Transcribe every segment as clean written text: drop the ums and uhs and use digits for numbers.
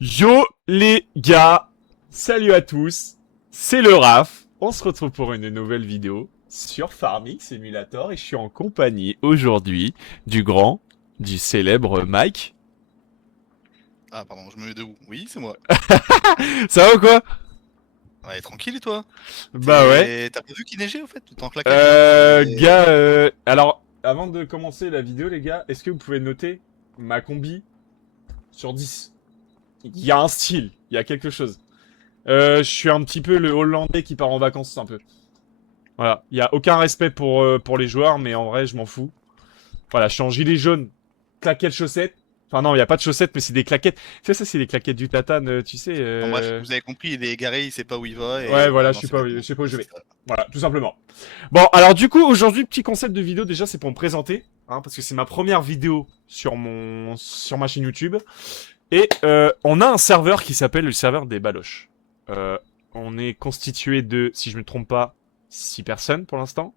Yo les gars, salut à tous, c'est le Raf. On se retrouve pour une nouvelle vidéo sur Farming Simulator et je suis en compagnie aujourd'hui du grand, du célèbre Mike. Ah pardon, je me mets debout. Oui, c'est moi. Ça va ou quoi? Ouais, tranquille et toi? Bah ouais. T'as pas vu qu'il neigeait au fait? Tout en claquette là? Gars, alors avant de commencer la vidéo les gars, est-ce que vous pouvez noter ma combi sur 10? Il y a un style, il y a quelque chose. Je suis un petit peu le Hollandais qui part en vacances un peu. Voilà, il y a aucun respect pour les joueurs, mais en vrai, je m'en fous. Voilà, je suis en gilet jaune, claquettes, chaussettes. Enfin non, il y a pas de chaussettes, mais c'est des claquettes. Tu sais, ça, c'est des claquettes du tatane, tu sais. En bref, vous avez compris, il est égaré, il sait pas où il va Ouais, et voilà, voilà, je dans sais ses pas, vêtements. je sais pas où je C'est vais. ça. Voilà, tout simplement. Bon, alors du coup, aujourd'hui, petit concept de vidéo, déjà, c'est pour me présenter, hein, parce que c'est ma première vidéo sur ma chaîne YouTube. Et on a un serveur qui s'appelle le serveur des Baloches. On est constitué de, si je me trompe pas, 6 personnes pour l'instant.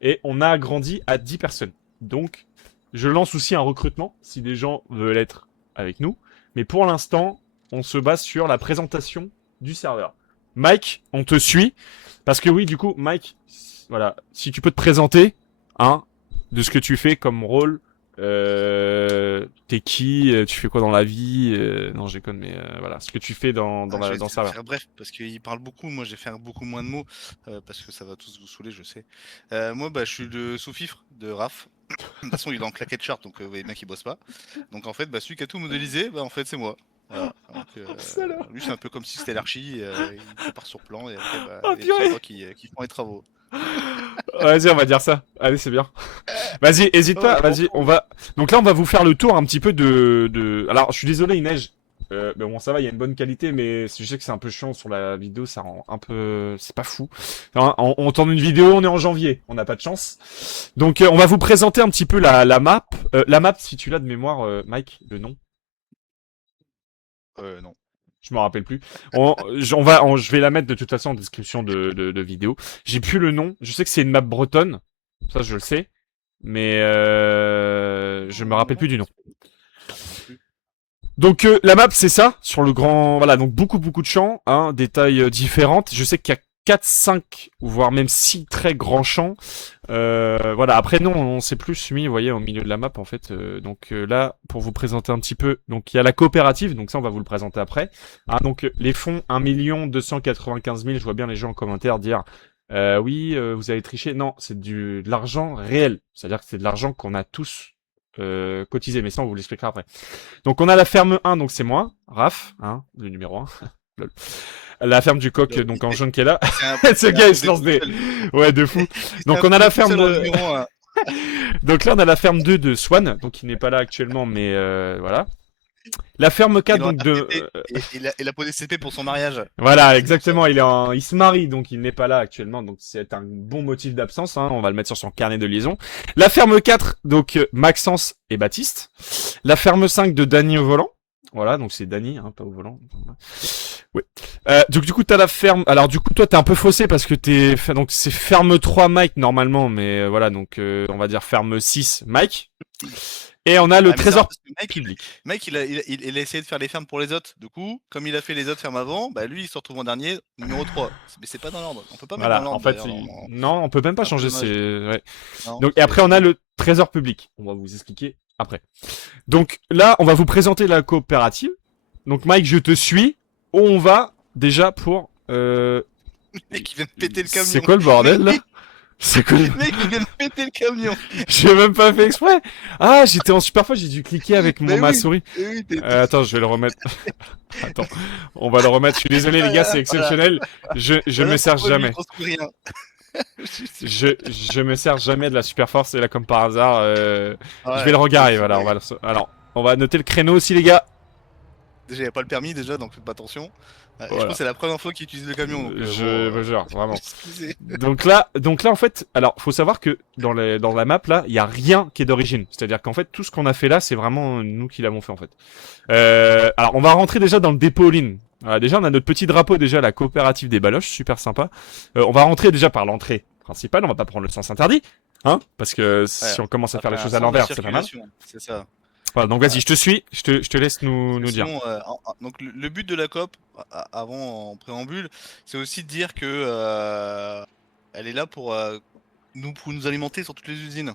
Et on a agrandi à 10 personnes. Donc, je lance aussi un recrutement si des gens veulent être avec nous. Mais pour l'instant, on se base sur la présentation du serveur. Mike, on te suit. Parce que oui, du coup, Mike, voilà, si tu peux te présenter, hein, de ce que tu fais comme rôle, t'es qui, tu fais quoi dans la vie, non, j'ai conne, mais voilà, ce que tu fais Ah, je vais dans le essayer de serveur. faire bref parce qu'il parle beaucoup. Moi, je vais faire beaucoup moins de mots parce que ça va tous vous saouler, je sais. Moi, bah, je suis le sous-fifre de Raph. De toute façon, il est en claquette chart, donc vous voyez bien qu'il bosse pas. Donc en fait, bah, celui qui a tout modélisé, bah, en fait, c'est moi. Voilà. Donc, Salaud. lui, c'est un peu comme si c'était l'archi. Il prépare sur plan et après, bah, Oh il y a tous ses purée. potes qui font les travaux. Vas-y, on va dire ça. Allez, c'est bien. Vas-y, hésite Oh, pas, je m'en vas-y, on fous. va... Donc là, on va vous faire le tour un petit peu de... Alors, je suis désolé, il neige. Mais bon, ça va, il y a une bonne qualité, mais je sais que c'est un peu chiant sur la vidéo, ça rend un peu... C'est pas fou. Enfin, on tourne une vidéo, on est en janvier, on n'a pas de chance. Donc, on va vous présenter un petit peu la map. La map, si tu l'as de mémoire, Mike, le nom. Non. Je me rappelle plus. Je vais la mettre de toute façon en description de vidéo. J'ai plus le nom. Je sais que c'est une map bretonne. Ça, je le sais. Mais je me rappelle plus du nom. Moi non plus. Donc la map c'est ça sur le grand voilà donc beaucoup de champs hein, des tailles différentes. Je sais qu'il y a 4 5 voire même 6 très grands champs. Voilà, après non, on s'est plus mis vous voyez au milieu de la map en fait. Donc là pour vous présenter un petit peu, donc il y a la coopérative, donc ça on va vous le présenter après. Ah, donc les fonds 1 295 000, je vois bien les gens en commentaire dire oui, vous avez triché. Non, c'est de l'argent réel. C'est-à-dire que c'est de l'argent qu'on a tous cotisé, mais ça on vous l'expliquera après. Donc on a la ferme 1, donc c'est moi, Raph, hein, le numéro 1. Lol. La ferme du coq, donc en jaune qui est là. Ce Il s'est gars il se imposé lance tout des... seul. Ouais, de fou. Il s'est Donc on a imposé la tout ferme seul en de... numéro 1. Donc là on a la ferme 2 de Swan, donc il n'est pas là actuellement, mais voilà. La ferme 4, Il en a donc de... RTT et il a posé CP pour son mariage. Voilà, C'est pour ça. exactement, il se marie, donc il n'est pas là actuellement, donc c'est un bon motif d'absence, hein, on va le mettre sur son carnet de liaison. La ferme 4, donc Maxence et Baptiste. La ferme 5 de Danny au volant. Voilà, donc c'est Danny, hein, pas au volant. Ouais. Donc du coup t'as la ferme. Alors du coup toi t'es un peu faussé parce que donc c'est ferme 3 Mike normalement, mais voilà donc on va dire ferme 6 Mike. Et on a le Ah, mais ça va trésor parce que Mike, public. il a essayé de faire les fermes pour les autres. Du coup, comme il a fait les autres fermes avant, bah lui, il se retrouve en dernier, numéro 3. Mais c'est pas dans l'ordre. On peut pas mettre dans Voilà, en l'ordre fait d'ailleurs. non on peut même pas C'est un peu changer. dommage. Ouais. Non, Donc et après c'est on a nul. le trésor public. On va vous expliquer après. Donc là on va vous présenter la coopérative. Donc Mike je te suis. On va déjà pour Le mec, il vient de péter le c'est camion. quoi le bordel là? Mec, C'est quoi le... le mec, il vient de péter le camion. J'ai même pas fait exprès. Ah, j'étais en super fois, j'ai dû cliquer avec Mais ma oui, souris. mais oui, Attends, je vais le remettre. Attends, on va le remettre. Je suis désolé les gars, c'est voilà. exceptionnel. Je me Voilà sers pourquoi lui, il jamais. construit rien. Je me sers jamais de la super force et là comme par hasard, je vais Ouais, le regarder. Voilà, mais alors on va noter le créneau aussi les gars. déjà, il n'y a pas le permis déjà, donc faites pas attention. Et je crois que Voilà. c'est la première fois qu'il utilise le camion, donc Je bon, me jure, vraiment. excusez. Donc là, en fait, alors, faut savoir que dans la map, là, il y a rien qui est d'origine. C'est-à-dire qu'en fait, tout ce qu'on a fait là, c'est vraiment nous qui l'avons fait, en fait. Alors, on va rentrer déjà dans le dépôt all-in. Voilà, déjà, on a notre petit drapeau, déjà, la coopérative des Baloches, super sympa. On va rentrer déjà par l'entrée principale, on va pas prendre le sens interdit, hein, parce que Ouais, si on commence à ça faire fait les un choses à sens de l'envers, c'est pas mal. circulation, c'est ça. Voilà, donc vas-y, je te suis, je te laisse nous dire. Sinon, donc le but de la COP, avant en préambule, c'est aussi de dire que elle est là pour nous alimenter sur toutes les usines.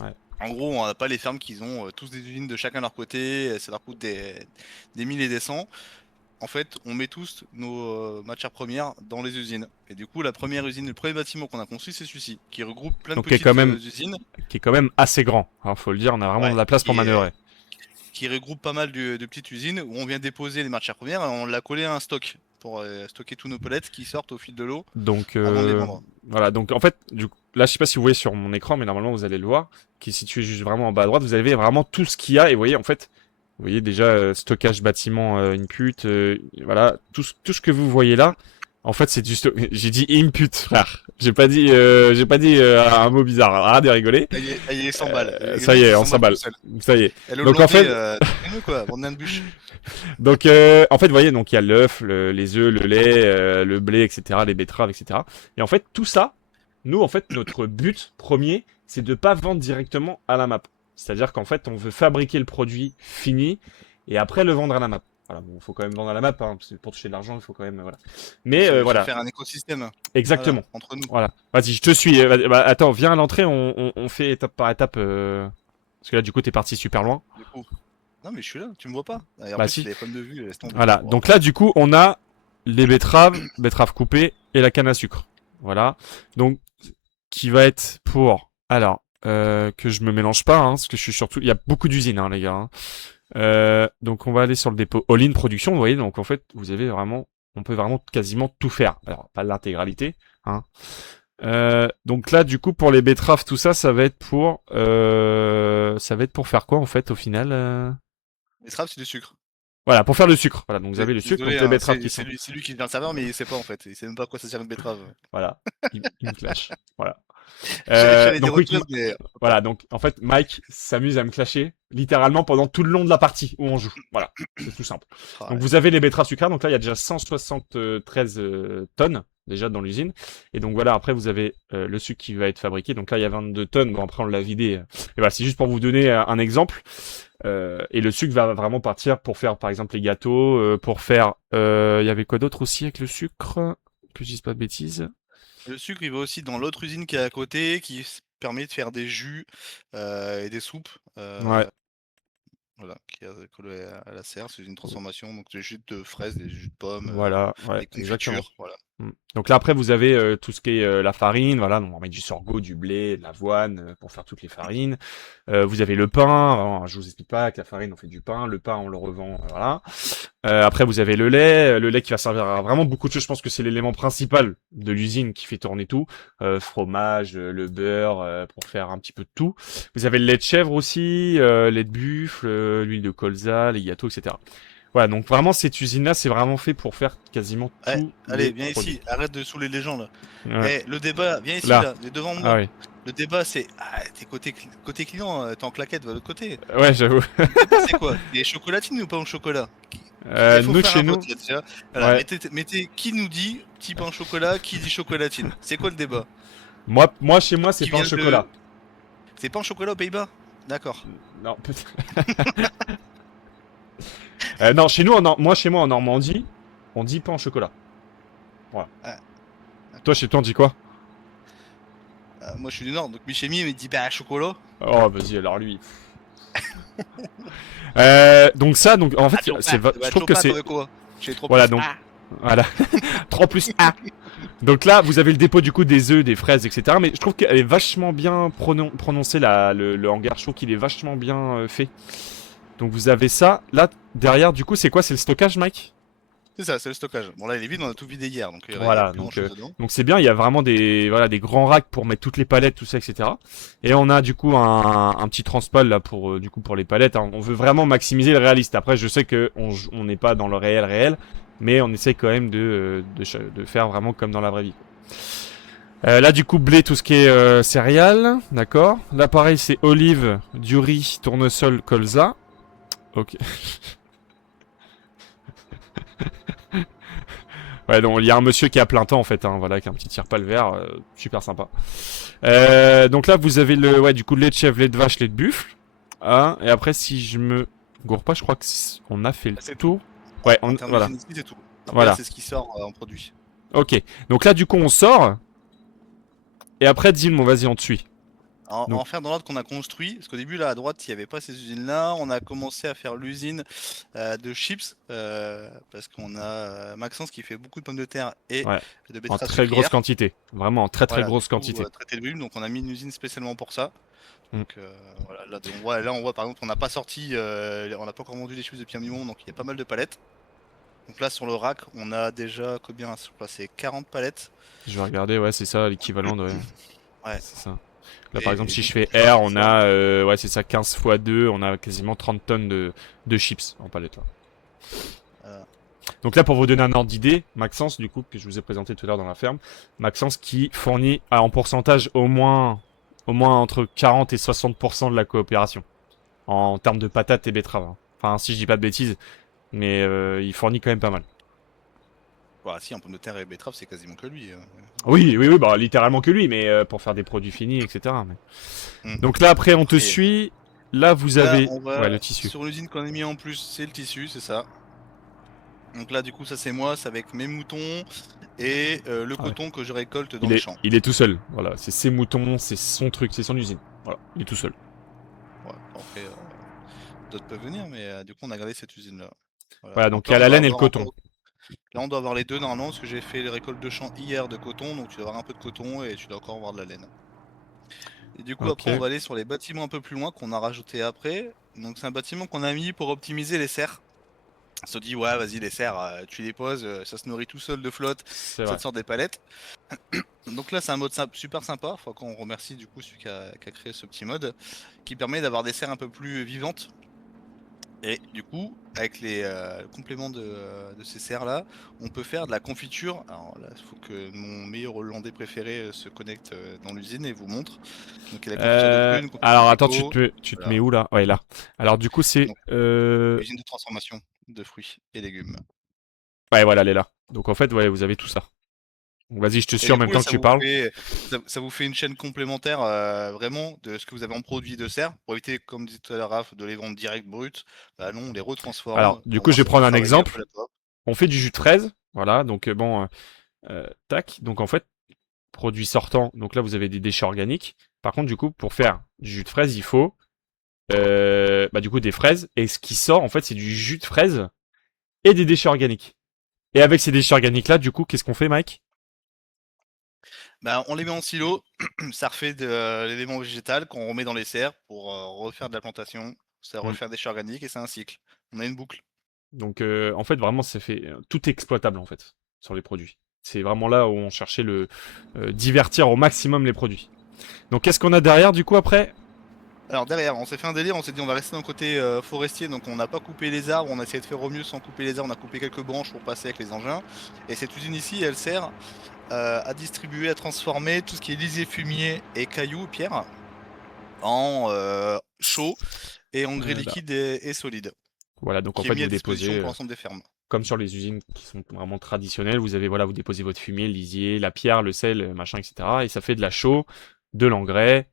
Ouais. En gros, on n'a pas les fermes qui ont tous des usines de chacun de leur côté, ça leur coûte des mille et des cents. En fait, on met tous nos matières premières dans les usines. Et du coup, la première usine, le premier bâtiment qu'on a construit, c'est celui-ci, qui regroupe plein de Donc qui est petites usines. qui est quand même assez grand. Alors faut le dire, on a vraiment Ouais, de la place pour manœuvrer. qui regroupe pas mal de petites usines où on vient déposer les matières premières et on l'a collé à un stock pour stocker tous nos palettes qui sortent au fil de l'eau Donc avant de les vendre. voilà, donc en fait, du coup, là je sais pas si vous voyez sur mon écran, mais normalement vous allez le voir, qui est situé juste vraiment en bas à droite, vous avez vraiment tout ce qu'il y a, et vous voyez en fait, vous voyez déjà stockage bâtiment input, voilà, tout ce que vous voyez là, en fait c'est du j'ai dit input frère, j'ai pas dit un mot bizarre, arrête de rigoler. Ça y est, 100 balles. Ça y est, on s'emballe. Ça y est. Donc en fait, quoi, vendre un bûche. donc en fait, vous voyez, donc il y a l'œuf, les œufs, le lait, le blé, etc., les betteraves, etc. Et en fait, tout ça, nous, en fait, notre but premier, c'est de pas vendre directement à la map. C'est-à-dire qu'en fait, on veut fabriquer le produit fini et après le vendre à la map. Voilà, bon, faut quand même vendre à la map, hein, parce que pour toucher de l'argent, il faut quand même, voilà. Mais voilà. Faire un écosystème. Exactement. Voilà, entre nous. Voilà. Vas-y, je te suis. Bah, attends, viens à l'entrée, on fait étape par étape. Parce que là, du coup, t'es parti super loin. Du coup. Non, mais je suis là, tu me vois pas. Et en Bah, plus, si. il y a des problèmes de vue, laisse tomber. Voilà. Donc là, du coup, on a les betteraves coupées et la canne à sucre. Voilà. Donc, qui va être pour. Alors, que je me mélange pas, hein, parce que je suis surtout. Il y a beaucoup d'usines, hein, les gars. Hein. Donc, on va aller sur le dépôt All-in Production. Vous voyez, donc en fait, vous avez vraiment. On peut vraiment quasiment tout faire. Alors, pas l'intégralité, hein. Donc là, du coup, pour les betteraves, tout ça, ça va être pour faire quoi en fait au final Betteraves, c'est du sucre. Voilà, pour faire le sucre. Voilà, donc vous avez le sucre, Désolé, donc les hein, betteraves qui sont. c'est lui qui vient le serveur, mais il sait pas en fait. Il sait même pas à quoi ça sert une betterave. Voilà, il me clash. Voilà. J'allais dire Donc oui, autre chose, mais voilà. Donc en fait, Mike s'amuse à me clasher littéralement pendant tout le long de la partie où on joue. Voilà, c'est tout simple. Donc vous avez les betteraves sucrées. Donc là, il y a déjà 173 tonnes déjà dans l'usine. Et donc voilà, après vous avez le sucre qui va être fabriqué. Donc là, il y a 22 tonnes. Bon, après on l'a vidé. Et voilà, c'est juste pour vous donner un exemple. Et le sucre va vraiment partir pour faire par exemple les gâteaux, pour faire. Il y avait quoi d'autre aussi avec le sucre? Que je dise pas de bêtises. le sucre, il va aussi dans l'autre usine qui est à côté, permet de faire des jus et des soupes. Ouais. Voilà, qui est collé à la serre. C'est une transformation, donc des jus de fraises, des jus de pommes, Voilà, ouais, des exactement. confitures. Voilà. Donc là après vous avez tout ce qui est la farine, voilà, donc on met du sorgho, du blé, de l'avoine pour faire toutes les farines. Vous avez le pain, alors, je vous explique pas que la farine on fait du pain, le pain on le revend, voilà. Après vous avez le lait qui va servir à vraiment beaucoup de choses. Je pense que c'est l'élément principal de l'usine qui fait tourner tout. Fromage, le beurre pour faire un petit peu de tout. Vous avez le lait de chèvre aussi, lait de buffle, l'huile de colza, les gâteaux, etc. Voilà, donc vraiment cette usine-là, c'est vraiment fait pour faire quasiment Ouais, tout. allez, viens ici, arrête de saouler les gens là. Ouais. Le débat, viens ici Là. là, devant moi. Ah oui. Le débat c'est, t'es côté client, t'es en claquette, va de l'autre côté. Ouais, j'avoue. Le débat c'est quoi? Des chocolatines ou pas au chocolat? Il faut Nous, faire chez un nous, vote là déjà. Voilà, ouais. mettez qui nous dit petit pain au chocolat, qui dit chocolatine. C'est quoi le débat? Moi, chez moi, c'est Qui pas en vient de- chocolat. C'est pain au chocolat aux Pays-Bas? D'accord. Non, peut-être. Non, chez nous, chez moi en Normandie, on dit pas en chocolat. Voilà. Ah. Toi, chez toi, on dit quoi? Moi je suis du Nord, donc Michemi me dit bah chocolat. Oh, vas-y, alors lui. Donc ça, donc en fait, je trouve que c'est. Quoi? J'ai trop Voilà, plus. donc. Voilà. 3 plus A. Donc là, vous avez le dépôt du coup des œufs, des fraises, etc. Mais je trouve qu'elle est vachement bien prononcée, le hangar. Je trouve qu'il est vachement bien fait. Donc vous avez ça. Là, derrière, du coup, c'est quoi? C'est le stockage, Mike? C'est ça, c'est le stockage. Bon là il est vide, on a tout vidé hier, donc il y a Voilà, plus grand chose dedans. donc c'est bien, il y a vraiment des grands racks pour mettre toutes les palettes, tout ça, etc. Et on a du coup un petit transpal là pour les palettes. Hein. On veut vraiment maximiser le réaliste. Après, je sais que on n'est pas dans le réel, mais on essaie quand même de faire vraiment comme dans la vraie vie. Là du coup blé, tout ce qui est céréales, d'accord. Là pareil c'est olive, du riz, tournesol, colza. Ok. Ouais, donc il y a un monsieur qui est à plein temps en fait, hein, voilà, qui a un petit tire-pas vert, super sympa. Donc là vous avez du coup lait de chèvre, lait de vache, lait de buffle. 1. Et après, si je me gourre pas, je crois qu'on a fait le C'est tour. Ouais, En termes voilà. d'usine ici, c'est tout. Après, Voilà. c'est ce qui sort en produit. Ok. Donc là, du coup, on sort. Et après, dis-moi, vas-y, on te suit. Donc, En faire dans l'ordre qu'on a construit, parce qu'au début, là, à droite, il n'y avait pas ces usines-là. On a commencé à faire l'usine de chips, parce qu'on a Maxence qui fait beaucoup de pommes de terre et ouais. de En betteraves très grosse sucrières. quantité. Vraiment, en très très Voilà, du grosse coup, quantité. traité de volume, donc on a mis une usine spécialement pour ça. Mm. Donc voilà, là, on voit par exemple, on n'a pas sorti, on n'a pas encore vendu les chips depuis un moment, donc il y a pas mal de palettes. Donc là, sur le rack, on a déjà combien? C'est 40 palettes. Je vais regarder, ouais, c'est ça, l'équivalent de. Ouais, Ouais. c'est ça. Là, par exemple, Et si je donc, fais on va R, faire on ça. a, ouais, c'est ça, 15 x 2, on a quasiment 30 tonnes de chips en palette. Là. Voilà. Donc là, pour vous donner un ordre d'idée, Maxence, du coup, que je vous ai présenté tout à l'heure dans la ferme, Maxence qui fournit en pourcentage au moins entre 40 et 60% de la coopération. En termes de patates et betteraves. Hein. Enfin, si je dis pas de bêtises, mais il fournit quand même pas mal. Voilà, si, en pommes de terre et betterave, c'est quasiment que lui. Oui, oui, oui, bah littéralement que lui, mais pour faire des produits finis, etc. Mais... Hmm. Donc là, après, on te Après, suit. Là, vous là, avez... on Ouais, va le tissu. sur l'usine qu'on a mis en plus, c'est le tissu, c'est ça. Donc là, du coup, ça c'est moi, c'est avec mes moutons et le Ah ouais. coton que je récolte dans les champs. Il est tout seul. Voilà, c'est ses moutons, c'est son truc, c'est son usine. Voilà, il est tout seul. Ouais, après, d'autres peuvent venir, mais du coup, on a gardé cette usine-là. Voilà. Voilà, donc Donc il là, y a on la doit laine et le avoir coton. encore. Là, on doit avoir les deux normalement, parce que j'ai fait les récoltes de champs hier de coton, donc tu dois avoir un peu de coton et tu dois encore avoir de la laine. Et du coup, Ok. après, on va aller sur les bâtiments un peu plus loin qu'on a rajouté après. Donc, c'est un bâtiment qu'on a mis pour optimiser les serres. On se dit, ouais, vas-y, les cerfs, tu les poses, ça se nourrit tout seul de flotte, C'est ça vrai. te sort des palettes. Donc là, c'est un mode super sympa. Faut qu'on remercie du coup celui qui a créé ce petit mode qui permet d'avoir des serres un peu plus vivantes. Et du coup, avec les compléments de ces serres-là, on peut faire de la confiture. Alors là, il faut que mon meilleur Hollandais préféré se connecte dans l'usine et vous montre. Donc il y a la confiture de prunes, confiture Alors attends, d'abricot. tu te Voilà. mets où là? Ouais, là. Alors du coup, c'est... Donc usine de transformation de fruits et légumes. Ouais, voilà, elle est là. Donc en fait, ouais, vous avez tout ça. Donc, vas-y, je te Et suis en du même coup, là, temps que tu parles. ça vous fait une chaîne complémentaire vraiment de ce que vous avez en produit de serre pour éviter, comme disait tout à l'heure Raph, de les vendre direct brut. Bah non, on les Alors, retransforme. du Au coup, moins, je vais ça peut prendre un travailler un peu exemple. la pomme. On fait du jus de fraise. Voilà, donc bon, tac. Donc en fait, produit sortant. Donc là, vous avez des déchets organiques. Par contre, du coup, pour faire du jus de fraise, il faut bah, du coup des fraises. Et ce qui sort, en fait, c'est du jus de fraise et des déchets organiques. Et avec ces déchets organiques-là, du coup, qu'est-ce qu'on fait, Mike? Bah, on les met en silo, ça refait de l'élément végétal qu'on remet dans les serres pour refaire de la plantation, ça Hmm. refaire des déchets organiques et c'est un cycle. On a une boucle. Donc, en fait, vraiment, c'est fait. Tout est exploitable, en fait, sur les produits. C'est vraiment là où on cherchait le divertir au maximum les produits. Donc, qu'est-ce qu'on a derrière, du coup, après? Alors derrière, on s'est fait un délire, on s'est dit on va rester dans le côté forestier, donc on n'a pas coupé les arbres, on a essayé de faire au mieux sans couper les arbres, on a coupé quelques branches pour passer avec les engins. Et cette usine ici, elle sert à distribuer, à transformer tout ce qui est lisier fumier et cailloux, pierre, en chaud et engrais Là. liquide et solide, Voilà, donc en qui est fait, mis à vous disposition déposez, pour l'ensemble des fermes. comme sur les usines qui sont vraiment traditionnelles, vous avez, voilà, vous déposez votre fumier, le lisier, la pierre, le sel, machin, etc. Et ça fait de la chaux, de l'engrais.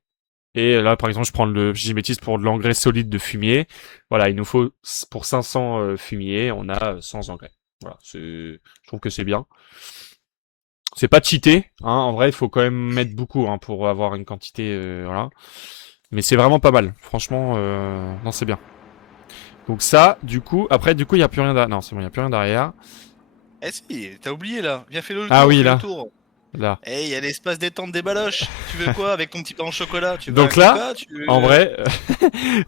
Et là, par exemple, je prends je dis une bêtise, pour de l'engrais solide de fumier. Voilà, il nous faut, pour 500 fumier, on a 100 engrais. Voilà, je trouve que c'est bien. C'est pas cheaté, hein. En vrai, il faut quand même mettre beaucoup hein, pour avoir une quantité, voilà. Mais c'est vraiment pas mal. Franchement, non, c'est bien. Donc ça, du coup, après, du coup, il n'y a plus rien derrière. Non, c'est bon, il n'y a plus rien derrière. Eh si, t'as oublié là, viens fais le Ah tour, oui, fais le là, tour. là. Eh, il y a l'espace détente des baloches. Tu veux quoi avec ton petit pain au chocolat? Tu veux un Donc là, coca? Tu en veux... vrai,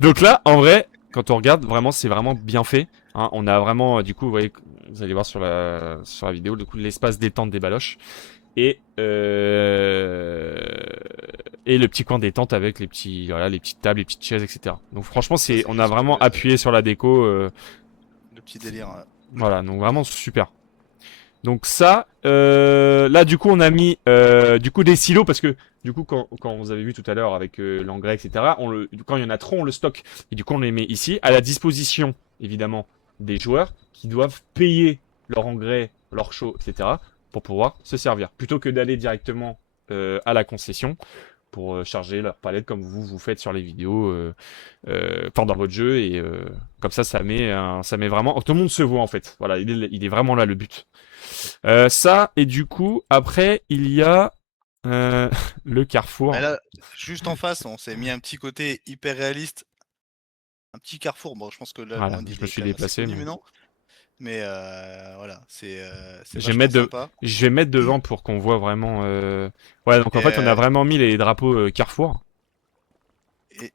donc là, en vrai, quand on regarde, vraiment, c'est vraiment bien fait. Hein. On a vraiment, du coup, vous voyez, vous allez voir sur la vidéo, du coup, l'espace détente des baloches. Et le petit coin détente avec les petits, voilà, les petites tables, les petites chaises, etc. Donc franchement, Ça c'est on a juste vraiment appuyé sur la déco. le petit délire. Voilà, donc vraiment super. Donc ça, là du coup on a mis du coup des silos parce que du coup quand vous avez vu tout à l'heure avec l'engrais etc. Quand il y en a trop on le stocke et du coup on les met ici à la disposition évidemment des joueurs qui doivent payer leur engrais, leur chaux etc. pour pouvoir se servir plutôt que d'aller directement à la concession. pour charger leur palette comme vous faites sur les vidéos, enfin dans votre jeu, et comme ça met vraiment... Tout le monde se voit en fait. Voilà, il est vraiment là le but. Ça, et du coup, après, il y a le Bah carrefour. là, juste en face, on s'est mis un petit côté hyper réaliste, un petit carrefour. Bon, je pense que là, le Voilà, mode, je il me est suis quand même assez déplacé, connu mais... maintenant. Mais voilà, c'est Je vais vachement mettre sympa. je vais mettre devant pour qu'on voit vraiment... Ouais, donc en Et, fait, on a vraiment mis les drapeaux Carrefour.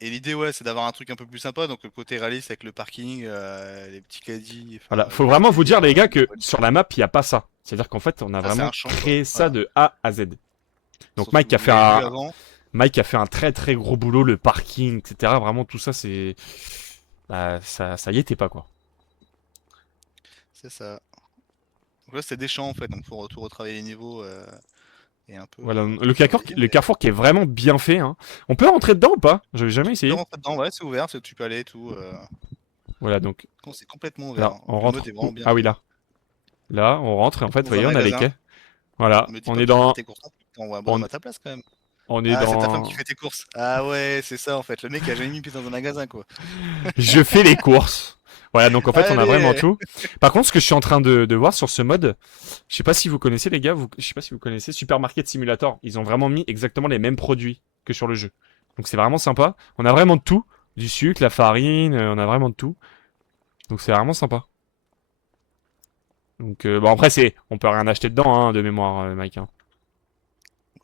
et l'idée, ouais, c'est d'avoir un truc un peu plus sympa. Donc le côté réaliste avec le parking, les petits caddies, Voilà, enfin faut les petits vraiment vous caddies dire, les gars, de que voiture. sur la map, il n'y a pas ça. C'est-à-dire qu'en fait, on a Ça, c'est un vraiment champ, quoi. créé ça Voilà. de A à Z. Donc Sauf que vous l'avez vu avant. Mike a fait un très très gros boulot, le parking, etc. Vraiment, tout ça, c'est... Bah, ça y était pas, quoi. C'est ça. Donc là, c'est des champs en fait. Donc faut tout retravailler les niveaux et un peu Voilà, tout travailler. le Mais carrefour qui est vraiment bien fait, hein. On peut rentrer dedans ou pas? J'avais jamais tu peux essayé. rentrer dedans, ouais, c'est ouvert, tu peux aller et tout. Voilà, donc C'est complètement ouvert, là, hein. on Donc le mode rentre est où? vraiment bien Ah oui, fait. là. Là, on rentre et en fait, vous Dans un voyez, on a les magasin. quais. Voilà, Me dis on pas est que tu fais dans... tes courses. T'envoies un bonhomme On, à ta place quand même. on est Ah, c'est ta femme qui dans... fait tes courses. Ah ouais, c'est ça en fait. Le mec a jamais mis pied dans un magasin quoi. Je fais les courses. Voilà, donc en fait, on a vraiment Allez! tout. Par contre, ce que je suis en train de voir sur ce mode, je sais pas si vous connaissez, les gars, je sais pas si vous connaissez Supermarket Simulator. Ils ont vraiment mis exactement les mêmes produits que sur le jeu. Donc c'est vraiment sympa. On a vraiment de tout. Du sucre, la farine, on a vraiment de tout. Donc c'est vraiment sympa. Donc bon, après, on peut rien acheter dedans, hein, de mémoire, Mike, hein.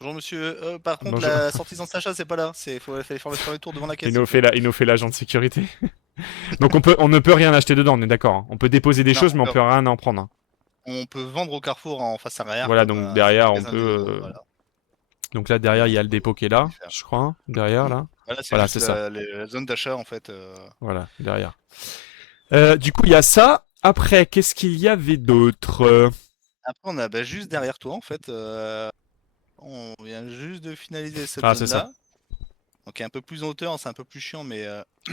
Bonjour monsieur. Par contre, Bonjour. la sortie sans Sacha, c'est pas là. Fallait faire le tour devant la caisse Il s'il nous vous plaît. il nous fait l'agent de sécurité. Donc on ne peut rien acheter dedans, on est d'accord, hein. On peut déposer des Non, choses, mais on peut rien en prendre, hein. on peut vendre au carrefour en face arrière Voilà, comme donc c'est des derrière, on magasins peut. de. Voilà. Donc là, derrière, il y a le dépôt qui est On peut y là, faire. je crois, hein, derrière, là. Voilà, c'est Voilà, juste c'est ça. la zone d'achat en fait. Voilà, derrière. Du coup, il y a ça. Après, qu'est-ce qu'il y avait d'autre? Après, on a juste derrière toi en fait. On vient juste de finaliser cette Ah, c'est ça. zone-là. Donc, il est un peu plus en hauteur, c'est un peu plus chiant, mais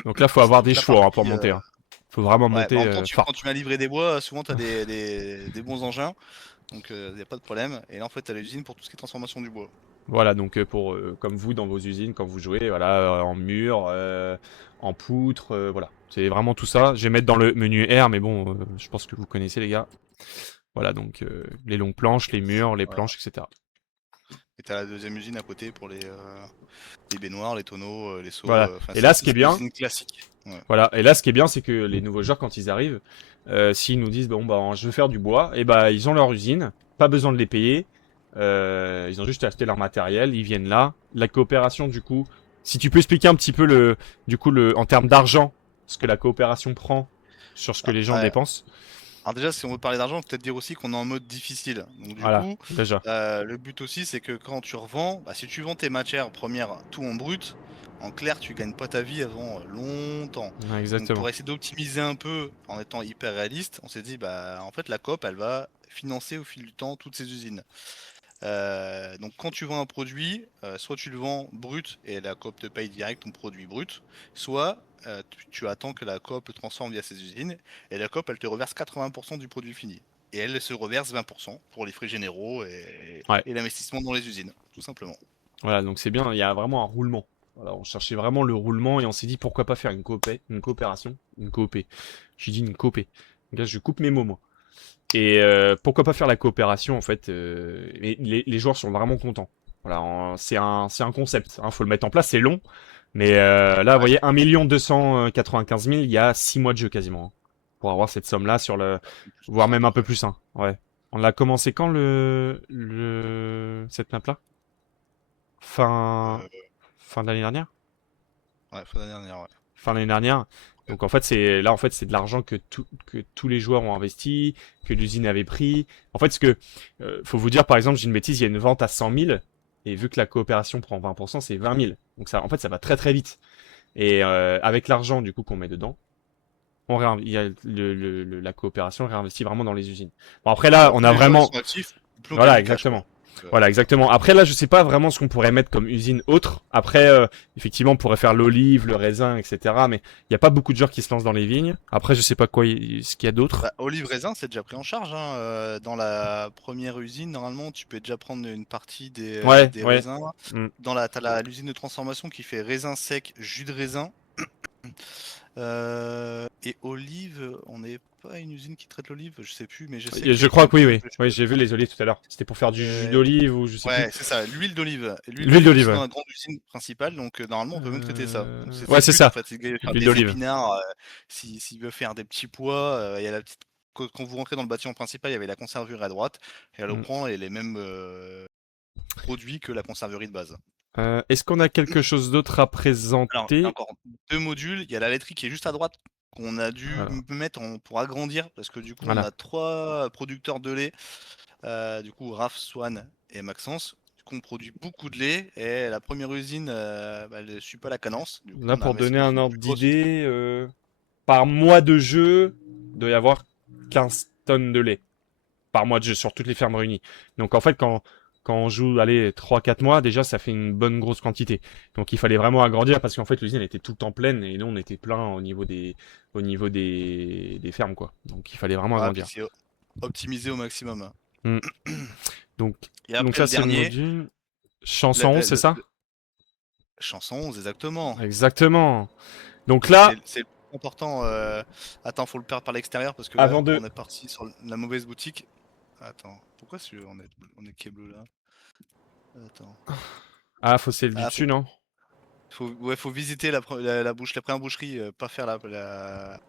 Donc là, faut c'est avoir des toute la chevaux, hein, pour partie. monter, hein. Faut vraiment Ouais, mais monter en même temps, fort. quand tu m'as livré des bois, souvent tu as des bons engins, donc il n'y a pas de problème. Et là, en fait, tu as l'usine pour tout ce qui est transformation du bois. Voilà, donc pour comme vous dans vos usines, quand vous jouez, voilà, en mur, en poutre, voilà. C'est vraiment tout ça. Je vais mettre dans le menu R, mais bon, je pense que vous connaissez, les gars. Voilà, donc les longues planches, les murs, les Voilà. planches, etc. Et tu as la deuxième usine à côté pour les baignoires, les tonneaux, les seaux. Voilà. Enfin, Et là, ce qui est c'est une bien, usine classique. Ouais. voilà. Et là, ce qui est bien, c'est que les nouveaux joueurs, quand ils arrivent, s'ils nous disent, bon, bah, je veux faire du bois, et bah, ils ont leur usine, pas besoin de les payer. Ils ont juste acheté leur matériel, ils viennent là. La coopération, du coup, si tu peux expliquer un petit peu en termes d'argent, ce que la coopération prend sur ce que Ah, les gens ouais. dépensent. Alors déjà, si on veut parler d'argent, peut-être dire aussi qu'on est en mode difficile. Donc du Voilà, coup, déjà. le but aussi, c'est que quand tu revends, bah, si tu vends tes matières premières tout en brut, en clair, tu gagnes pas ta vie avant longtemps. Ouais, Donc pour exactement. essayer d'optimiser un peu en étant hyper réaliste, on s'est dit, bah en fait, la coop, elle va financer au fil du temps toutes ces usines. Donc quand tu vends un produit, soit tu le vends brut et la coop te paye direct ton produit brut, soit tu attends que la coop le transforme via ses usines et la coop elle te reverse 80% du produit fini. Et elle se reverse 20% pour les frais généraux Ouais. et l'investissement dans les usines, tout simplement. Voilà, donc c'est bien, il y a vraiment un roulement. Voilà, on cherchait vraiment le roulement et on s'est dit pourquoi pas faire une coopération, une coopé. J'ai dit une coopé. Là, je coupe mes mots, moi. Et pourquoi pas faire la coopération en fait, et les joueurs sont vraiment contents. Voilà, c'est un concept, hein, faut le mettre en place, c'est long. Mais là, vous Ouais, voyez, 1 295 000, il y a 6 mois de jeu quasiment, hein, pour avoir cette somme-là sur le... plus que Voire ça même un encore, peu ouais. plus, hein. Ouais. On l'a commencé quand cette map-là? Fin... Euh, Fin de l'année dernière? ouais, fin d'année dernière, ouais. Fin de l'année dernière. Donc en fait, c'est de l'argent que tous les joueurs ont investi, que l'usine avait pris. En fait, faut vous dire, par exemple, j'ai une bêtise, il y a une vente à 100 000, et vu que la coopération prend 20%, c'est 20 000. Donc ça, en fait, ça va très très vite. Et avec l'argent du coup qu'on met dedans, il y a la coopération réinvestit vraiment dans les usines. Bon après là, Bah, on plus a les joueurs ils vraiment, sont actifs, plus on gagne voilà, du cash, quoi. exactement. Voilà, exactement. Après, là, je sais pas vraiment ce qu'on pourrait mettre comme usine autre. Après, effectivement, on pourrait faire l'olive, le raisin, etc. Mais il n'y a pas beaucoup de gens qui se lancent dans les vignes. Après, je sais pas quoi, ce qu'il y a d'autre. Bah, olive raisin, c'est déjà pris en charge, hein. Dans la première usine, normalement, tu peux déjà prendre une partie Ouais, des ouais. raisins. Mm. T'as l'usine de transformation qui fait raisin sec, jus de raisin. Et olive, on n'est pas une usine qui traite l'olive, je sais plus, mais je sais Et qu'il y je a crois que oui, quelques. oui. Oui, j'ai vu les olives tout à l'heure. C'était pour faire du jus Euh, d'olive ou je sais plus. Ouais, c'est ça, l'huile d'olive. L'huile L'huile d'olive d'olive, aussi ouais. dans la grande usine principale, donc normalement on peut même traiter ça. Donc c'est Ouais, le c'est but en ça. fait, c'est de faire L'huile des d'olive. épinards. S'il veut faire des petits pois, il y a la petite. Quand vous rentrez dans le bâtiment principal, il y avait la conserverie à droite, et elle Mm. reprend les mêmes produits que la conserverie de base. Est-ce qu'on a quelque chose d'autre à Alors, il y a présenter? encore deux modules. Il y a la laiterie qui est juste à droite, qu'on a dû Voilà. mettre pour agrandir, parce que du coup, on Voilà. a trois producteurs de lait. Du coup, Raph, Swan et Maxence. Du coup, on produit beaucoup de lait. Et la première usine, elle ne suit pas la cadence. Du coup, Là, on a pour investi donner dans un une ordre plus grosse usine. d'idée, par mois de jeu, il doit y avoir 15 tonnes de lait. Par mois de jeu sur toutes les fermes réunies. Donc en fait, quand on joue allez, 3-4 mois, déjà ça fait une bonne grosse quantité. Donc il fallait vraiment agrandir parce qu'en fait l'usine était tout le temps pleine et nous on était plein au niveau des fermes quoi. Donc il fallait vraiment Ouais, puis agrandir. c'est optimisé au maximum. Mm. Donc, Et donc après, ça le c'est le dernier, module. le, Chanson 11, c'est le- ça? le- chanson 11, exactement. Exactement. Donc là, C'est le plus important. Attends, faut le perdre par l'extérieur parce que là, avant de... on est parti sur la mauvaise boutique. Attends, pourquoi on est qui est bleu là? Attends. Ah, faut celle du Ah, dessus, non? faut visiter la bouche, la première boucherie, pas faire là,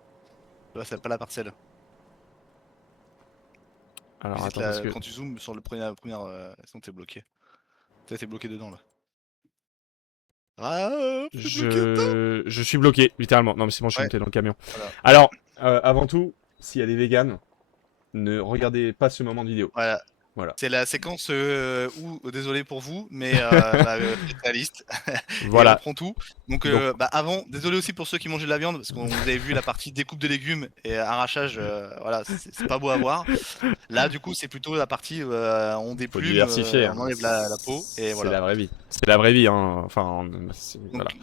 c'est pas la parcelle. Alors Visite attends, parce que quand tu zoomes sur la première, sinon t'es bloqué. T'es bloqué dedans là. Ah, t'es bloqué dedans. je suis bloqué, littéralement. Non mais c'est bon, je suis Ouais, monté dans le camion. voilà. Alors, avant tout, s'il y a des véganes, ne regardez pas ce moment de vidéo. Voilà. Voilà. C'est la séquence où, désolé pour vous, mais faites la liste et Voilà. reprend tout. Donc, Donc, avant, désolé aussi pour ceux qui mangeaient de la viande, parce qu'on vous avez vu la partie découpe de légumes et arrachage, voilà, c'est pas beau à voir. Là, du coup, c'est plutôt la partie on faut déplume, diversifier, on hein. enlève la peau et C'est voilà. la vraie vie. C'est la vraie vie, hein. Enfin, voilà. Donc,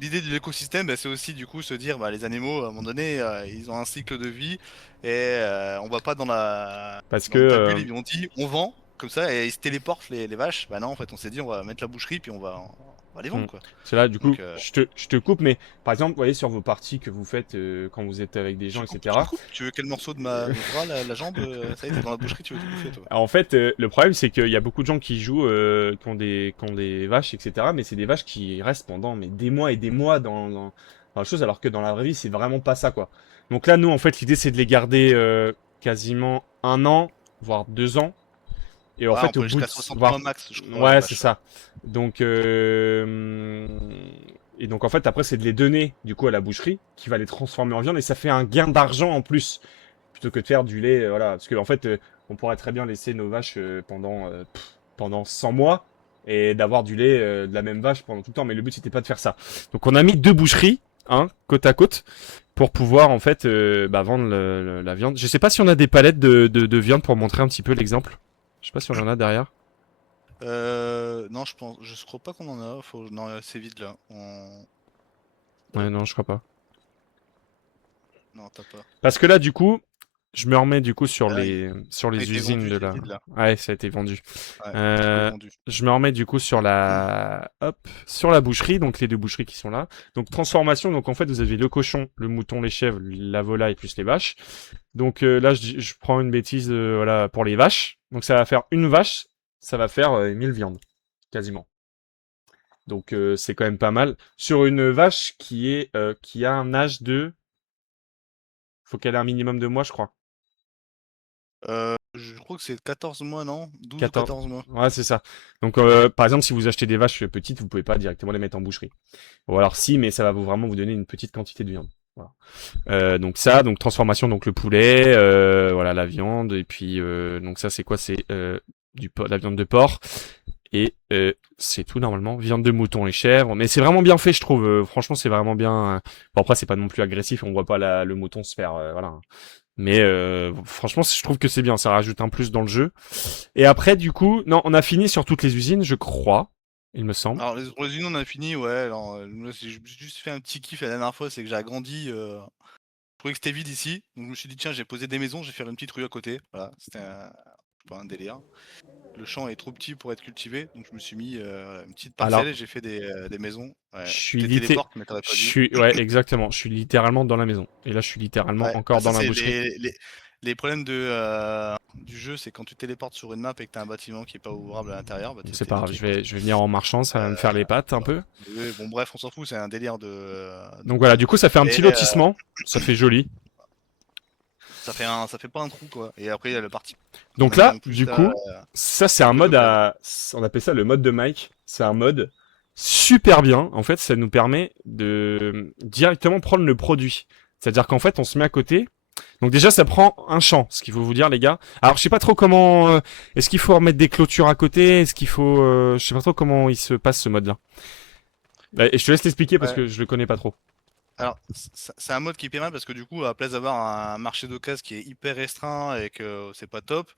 l'idée de l'écosystème, c'est aussi du coup se dire, les animaux, à un moment donné, ils ont un cycle de vie et on va pas Parce que, dans ta bulle, ils ont dit, on vend comme ça et ils se téléportent les vaches. Bah non, en fait, on s'est dit, on va mettre la boucherie puis on va les hmm. vendre quoi. C'est là, du coup, Donc, je te coupe, mais par exemple, vous voyez, sur vos parties que vous faites quand vous êtes avec des gens, tu me etc. coupes? Tu veux quel morceau de le bras, la jambe? Ça y est, t'es dans la boucherie, tu veux tout bouffer toi. En fait, le problème, c'est qu'il y a beaucoup de gens qui jouent, qui ont des vaches, etc. Mais c'est des vaches qui restent pendant mais des mois et des mois dans la chose, alors que dans la vraie vie, c'est vraiment pas ça, quoi. Donc là, nous, en fait, l'idée, c'est de les garder quasiment 1 an, voire 2 ans. Et en Ouais, on fait, peut au aller bout jusqu'à de... 60 voire- mois max, je crois, les Ouais, c'est vaches. ça. Donc, et donc, en fait, après, c'est de les donner, du coup, à la boucherie, qui va les transformer en viande, et ça fait un gain d'argent en plus, plutôt que de faire du lait, voilà. Parce qu'en fait, on pourrait très bien laisser nos vaches pendant 100 mois, et d'avoir du lait de la même vache pendant tout le temps, mais le but, c'était pas de faire ça. Donc, on a mis 2 boucheries, hein, côte à côte, pour pouvoir, en fait, vendre la viande. Je sais pas si on a des palettes de viande pour montrer un petit peu l'exemple. Je sais pas si on en a derrière. Non, je crois pas qu'on en a. Non, c'est vide là. Ouais, non, je crois pas. Non, t'as pas. Parce que là, du coup, je me remets du coup Ah, sur a les été usines vendu, de c'est là. vide là. Ouais, ça a été vendu. Ouais, tout est Euh, vendu. je me remets du coup sur sur la boucherie, donc les 2 boucheries qui sont là. Donc transformation, donc en fait vous avez le cochon, le mouton, les chèvres, la volaille plus les vaches. Donc là je prends une bêtise, voilà, pour les vaches. Donc ça va faire une vache, ça va faire 1000 viandes, quasiment. Donc c'est quand même pas mal. Sur une vache qui a un âge de, faut qu'elle ait un minimum de mois, je crois. Je crois que c'est 14 mois, non? 12 ou 14. 14 mois. Ouais, c'est ça. Donc, par exemple, si vous achetez des vaches petites, vous pouvez pas directement les mettre en boucherie. Ou alors si, mais ça va vraiment vous donner une petite quantité de viande. Voilà. Donc ça, donc transformation, donc le poulet, voilà la viande, et puis donc ça c'est quoi? C'est la viande de porc. Et c'est tout normalement. Viande de mouton et chèvre. Mais c'est vraiment bien fait, je trouve. Franchement, c'est vraiment bien. Bon, après, c'est pas non plus agressif. On voit pas le mouton se faire. Voilà. Mais franchement, je trouve que c'est bien, ça rajoute un plus dans le jeu. Et après, du coup, non, on a fini sur toutes les usines, je crois, il me semble. Alors pour les unes, on a fini, ouais. Alors, moi, j'ai juste fait un petit kiff la dernière fois, c'est que j'ai agrandi. Je trouvais que c'était vide ici, donc je me suis dit tiens, j'ai posé des maisons, je vais faire une petite rue à côté. Voilà, c'était pas un délire. Le champ est trop petit pour être cultivé, donc je me suis mis une petite Alors, parcelle et j'ai fait des maisons. je Ouais, suis t'es téléporte, mais t'aurais pas dû. ouais, exactement, je suis littéralement dans la maison. Et là, je suis littéralement Ouais, bah encore ça dans la c'est boucherie. les problèmes du jeu, c'est quand tu téléportes sur une map et que t'as un bâtiment qui est pas ouvrable à l'intérieur, bah C'est t'es pas grave, niqué quoi. je vais venir en marchant, ça va me faire les pattes un Bah, peu. oui, bon bref, on s'en fout, c'est un délire de Donc voilà, con. du coup, ça fait un Et petit lotissement, ça fait joli. ça fait pas un trou quoi. Et après il y a le parti qui Donc m'amène là, en plus du là, coup, ça c'est le un club mode Bled. à... On appelle ça le mode de Mike. C'est un mode super bien. En fait, ça nous permet de directement prendre le produit. C'est-à-dire qu'en fait, on se met à côté. Donc déjà, ça prend un champ, ce qu'il faut vous dire, les gars. Alors, je sais pas trop comment... est-ce qu'il faut remettre des clôtures à côté? Est-ce qu'il faut... je sais pas trop comment il se passe ce mode-là. Et je te laisse l'expliquer parce Ouais. que je le connais pas trop. Alors, c'est un mode qui est pas mal parce que du coup, à la place d'avoir un marché d'occasion qui est hyper restreint et que c'est pas top,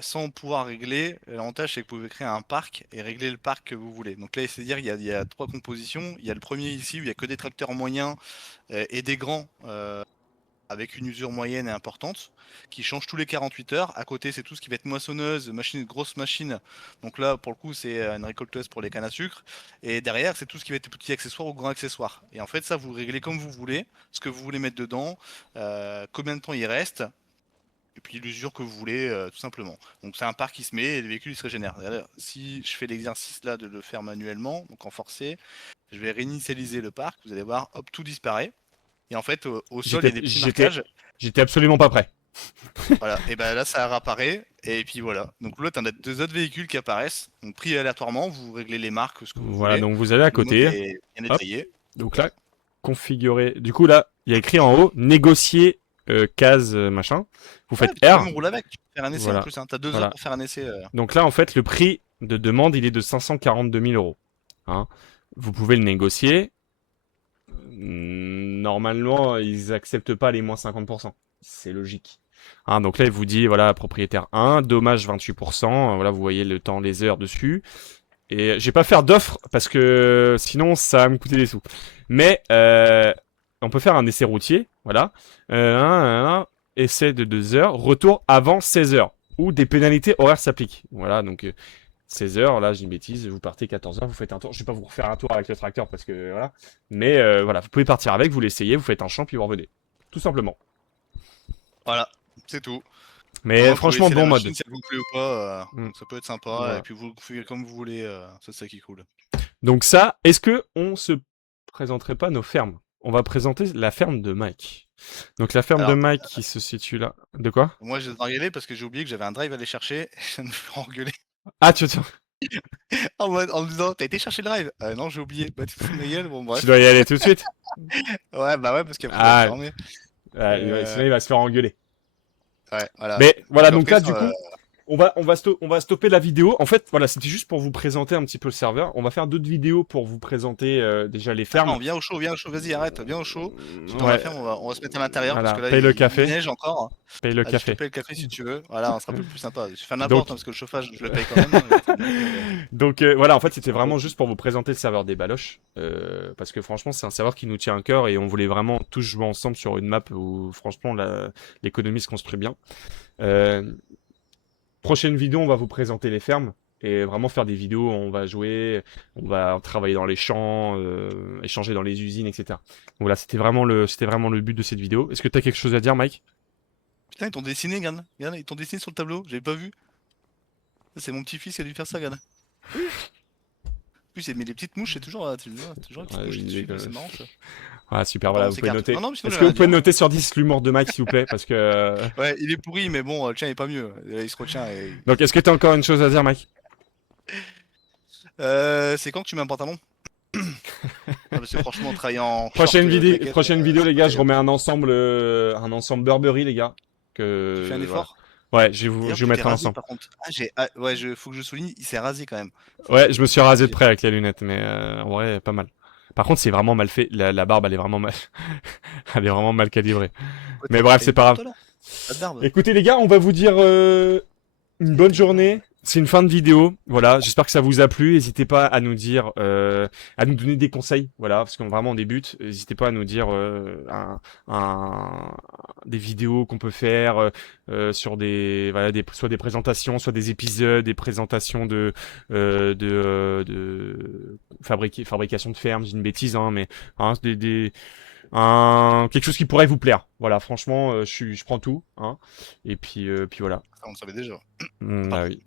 sans pouvoir régler, l'avantage c'est que vous pouvez créer un parc et régler le parc que vous voulez. Donc là, c'est-à-dire il y a trois compositions. Il y a le premier ici où il y a que des tracteurs moyens et des grands avec une usure moyenne et importante qui change tous les 48 heures. À côté, c'est tout ce qui va être moissonneuse, machine, grosse machine. Donc là, pour le coup, c'est une récolteuse pour les cannes à sucre. Et derrière, c'est tout ce qui va être petits accessoires ou grands accessoires. Et en fait, ça, vous réglez comme vous voulez, ce que vous voulez mettre dedans, combien de temps il reste. Et puis l'usure que vous voulez, tout simplement. Donc c'est un parc qui se met et les véhicules ils se régénèrent. D'ailleurs, si je fais l'exercice là de le faire manuellement, donc en forcé, je vais réinitialiser le parc. Vous allez voir, hop, tout disparaît. Et en fait, au sol, il y J'étais, a des petits j'étais, marquages. j'étais absolument pas prêt. Voilà, et ben là ça réapparaît, et puis voilà. Donc là, tu as deux autres véhicules qui apparaissent, donc pris aléatoirement, vous réglez les marques, ce que vous Voilà, voulez. donc vous allez à Le mode côté. est bien Hop. détaillé. Donc Ouais. là, configurer. Du coup, là, il y a écrit en haut, négocier case machin. Vous Ouais, faites tu peux R. même rouler avec, tu peux faire un essai en Voilà. plus, hein. Tu as 2 heures Voilà. pour faire un essai. Donc là, en fait, le prix de demande, il est de 542 000 euros. Hein. Vous pouvez le négocier. Normalement, ils acceptent pas les moins 50%. C'est logique. Hein, donc là, il vous dit, voilà, propriétaire 1, dommage 28%. Voilà, vous voyez le temps, les heures dessus. Et je vais pas faire d'offre parce que sinon, ça va me coûter des sous. Mais on peut faire un essai routier. Voilà. Essai de 2 heures. Retour avant 16 heures. Où des pénalités horaires s'appliquent. Voilà, donc 16 heures, là, j'ai une bêtise, vous partez 14 heures, vous faites un tour. Je vais pas vous refaire un tour avec le tracteur parce que voilà. Mais voilà, vous pouvez partir avec, vous l'essayez, vous faites un champ, puis vous revenez. Tout simplement. Voilà, c'est tout. Mais Maintenant, vous pouvez franchement, essayer la bon mode. machine si elle vous plaît ou pas. Mm, Donc ça peut être sympa, et voilà. puis vous le configurez comme vous voulez, c'est ça qui est cool. Donc ça, est-ce que on se présenterait pas nos fermes? On va présenter la ferme de Mike. Donc la ferme de Alors, Mike qui se situe là. De quoi? moi je vais devoir y aller parce que j'ai oublié que j'avais un drive à aller chercher, et je viens de me faire engueuler. Ah, tu En me disant, t'as été chercher le drive? Non, j'ai oublié. Bah, tu te fous de ma gueule, bon, tu bref. dois y aller tout de suite. Ouais, bah ouais, parce qu'après ça va être Ah, fermé. sinon il va se faire engueuler. Ouais, voilà. Mais voilà, Donc donc après, là, ça, du coup, on va stopper la vidéo. En fait, voilà, c'était juste pour vous présenter un petit peu le serveur. On va faire d'autres vidéos pour vous présenter déjà les attends, fermes. viens au chaud, vas-y, arrête, viens au chaud. Parce que dans la Ouais, ferme, on va se mettre à l'intérieur, parce que voilà, là, paye le il café, neige encore. paye le Allez, je te café. paye le café si tu veux. Voilà, on sera un peu plus sympa. Je fais Donc, n'importe, hein, parce que le chauffage, je le paye quand même, hein, donc voilà, en fait, c'était vraiment juste pour vous présenter le serveur des Baloches. Parce que franchement, c'est un serveur qui nous tient à cœur et on voulait vraiment tous jouer ensemble sur une map où, franchement, l'économie se construit bien. Euh, Prochaine vidéo, on va vous présenter les fermes et vraiment faire des vidéos où on va jouer, on va travailler dans les champs, échanger dans les usines, etc. Donc voilà, c'était vraiment le but de cette vidéo. Est-ce que tu as quelque chose à dire, Mike? Putain, ils t'ont dessiné, regarde. Regarde, ils t'ont dessiné sur le tableau, j'avais pas vu. C'est mon petit-fils qui a dû faire ça, regarde. En plus, il met les petites mouches, c'est toujours, toujours les petites mouches qui te suivent, c'est marrant ça. Ah, super, voilà, Pardon, vous c'est pouvez carte. noter. Non, non, mais sinon, Est-ce j'ai que rien vous à pouvez dire. noter sur 10 l'humour de Mike, s'il vous plaît? Parce que... Ouais, il est pourri, mais bon, le tien est pas mieux. Il se retient. Donc, est-ce que tu as encore une chose à dire, Mike? C'est quand que tu mets un pantalon? Non, parce que franchement, travailler en short claquette, Prochaine vidéo, c'est les pas gars, je terrible. remets un ensemble Burberry, les gars. Tu fais un Voilà. effort? Ouais, D'ailleurs, je vais vous tu t'es mettre un rasé ensemble. par contre. Ouais, faut que je souligne, il s'est rasé quand même. Ouais, je me suis rasé de J'ai- près avec les lunettes, mais en vrai, pas mal. Par contre, c'est vraiment mal fait. La barbe, elle est vraiment mal, elle est vraiment mal calibrée. Ouais, Mais bref, t'as c'est une pas barbe, grave. toi, là? Pas de barbe. Écoutez les gars, on va vous dire une bonne T'as une journée. barbe. C'est une fin de vidéo. Voilà, j'espère que ça vous a plu. N'hésitez pas à nous dire, à nous donner des conseils. Voilà, parce qu'on vraiment on débute. N'hésitez pas à nous dire des vidéos qu'on peut faire sur des, voilà, soit des présentations, soit des épisodes, des présentations de fabrication de ferme. J'ai une bêtise, hein, mais hein, quelque chose qui pourrait vous plaire. Voilà, franchement, je prends tout, hein. Et puis voilà. Ça, on le savait déjà. Ah Pardon. oui.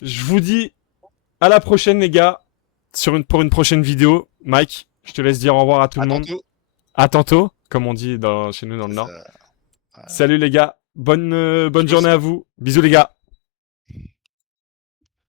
Je vous dis à la prochaine, les gars, pour une prochaine vidéo. Mike, je te laisse dire au revoir à tout À le monde. tantôt. À tantôt, comme on dit chez nous dans le C'est Nord. ça. Voilà. Salut les gars, bonne Tchuss. journée à vous. Bisous les gars.